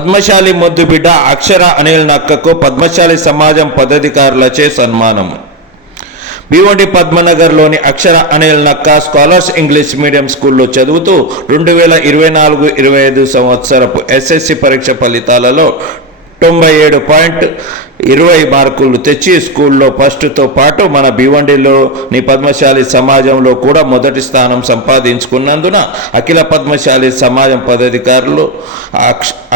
పద్మశాలి ముద్దు బిడ్డ అక్షర అనిల్ నక్కకు పద్మశాలి సమాజం పదాధికారులచే సన్మానం. భీవండి పద్మనగర్లోని అక్షర అనిల్ నక్క స్కాలర్స్ ఇంగ్లీష్ మీడియం స్కూల్లో చదువుతూ 2024-25 సంవత్సరపు ఎస్ఎస్సి పరీక్ష ఫలితాలలో 97.20 మార్కులు తెచ్చి స్కూల్లో ఫస్ట్తో పాటు మన భీవండిలోని పద్మశాలి సమాజంలో కూడా మొదటి స్థానం సంపాదించుకున్నందున అఖిల పద్మశాలి సమాజం పదాధికారులు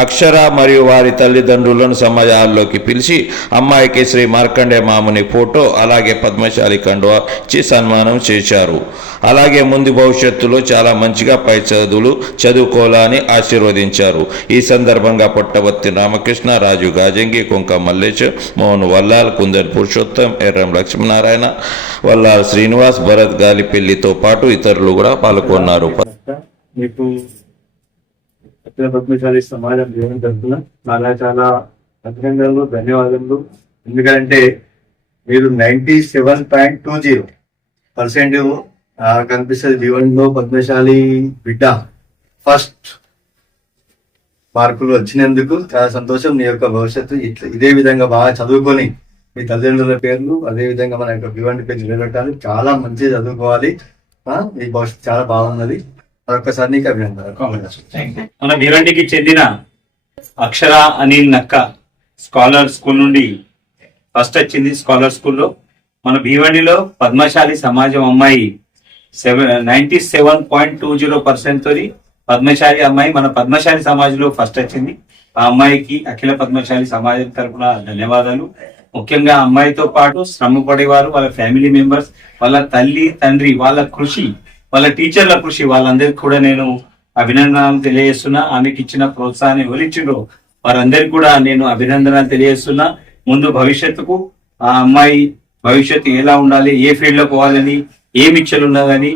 అక్షర మరియు వారి తల్లిదండ్రులను సమాజాల్లోకి పిలిచి అమ్మాయికి శ్రీ మార్కండే మాముని ఫోటో అలాగే పద్మశాలి కండువా ఇచ్చి సన్మానం చేశారు. అలాగే ముందు భవిష్యత్తులో చాలా మంచిగా పై చదువులు చదువుకోవాలని ఆశీర్వదించారు. ఈ సందర్భంగా పొట్టవత్తి రామకృష్ణ, రాజు గాజంగి, కొంక మల్లేష్, మోహన్ వల్లాల్, కుందర్ పురుషోత్తం, ఎర్రం లక్ష్మీనారాయణ, వల్లాల్ శ్రీనివాస్, భరత్ గాలిపల్లితో పాటు ఇతరులు కూడా పాల్గొన్నారు. మీకు పద్మశాలి సమాజం జీవనం తరఫున చాలా అభినందనలు, ధన్యవాదాలు. ఎందుకంటే మీరు 97.20% కనిపిస్తుంది జీవనంలో పద్మశాలి బిడ్డ ఫస్ట్ మార్కులు వచ్చినందుకు చాలా సంతోషం. నీ యొక్క భవిష్యత్తు ఇదే విధంగా బాగా చదువుకొని మీ తల్లిదండ్రుల పేర్లు అదే విధంగా మన యొక్క భివండి పేరు నిలబెట్టాలి. చాలా మంచిగా చదువుకోవాలి. మీ భవిష్యత్తు చాలా బాగున్నది. మరొకసారి నీకు అభినందనలు. మన భివండికి చెందిన అక్షర అనిల్ నక్క స్కాలర్ స్కూల్ నుండి ఫస్ట్ వచ్చింది. స్కాలర్ స్కూల్లో మన భీవండిలో పద్మశాలి సమాజం అమ్మాయి 97.20% తోని పద్మశాలి అమ్మాయి మన పద్మశాలి సమాజంలో ఫస్ట్ వచ్చింది. ఆ అమ్మాయికి అఖిల పద్మశాలి సమాజం తరఫున ధన్యవాదాలు. ముఖ్యంగా అమ్మాయితో పాటు శ్రమ పడేవారు, వాళ్ళ ఫ్యామిలీ మెంబర్స్, వాళ్ళ తల్లి తండ్రి, వాళ్ళ కృషి, వాళ్ళ టీచర్ల కృషి, వాళ్ళందరికీ కూడా నేను అభినందనలు తెలియజేస్తున్నా. ఆమెకి ఇచ్చిన ప్రోత్సాహాన్ని ఎవరిచ్చిండ్రో వారందరికీ కూడా నేను అభినందనలు తెలియజేస్తున్నా. ముందు భవిష్యత్తుకు ఆ అమ్మాయి భవిష్యత్తు ఎలా ఉండాలి, ఏ ఫీల్డ్ లో పోవాలని, ఏమి ఇచ్చలు ఉన్నదని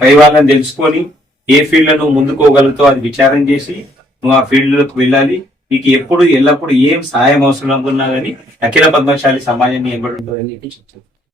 పై వాళ్ళని తెలుసుకొని ఏ ఫీల్డ్ లో నువ్వు ముందుకోగలుగుతావు అది విచారం చేసి నువ్వు ఆ ఫీల్డ్ లోకి వెళ్ళాలి. నీకు ఎప్పుడు ఎల్లప్పుడు ఏం సాయం అవసరం అనుకున్నా కానీ అఖిల పద్మశాలి సమాజాన్ని ఎంబడి ఉంటుందని చెప్పి చెప్తాను.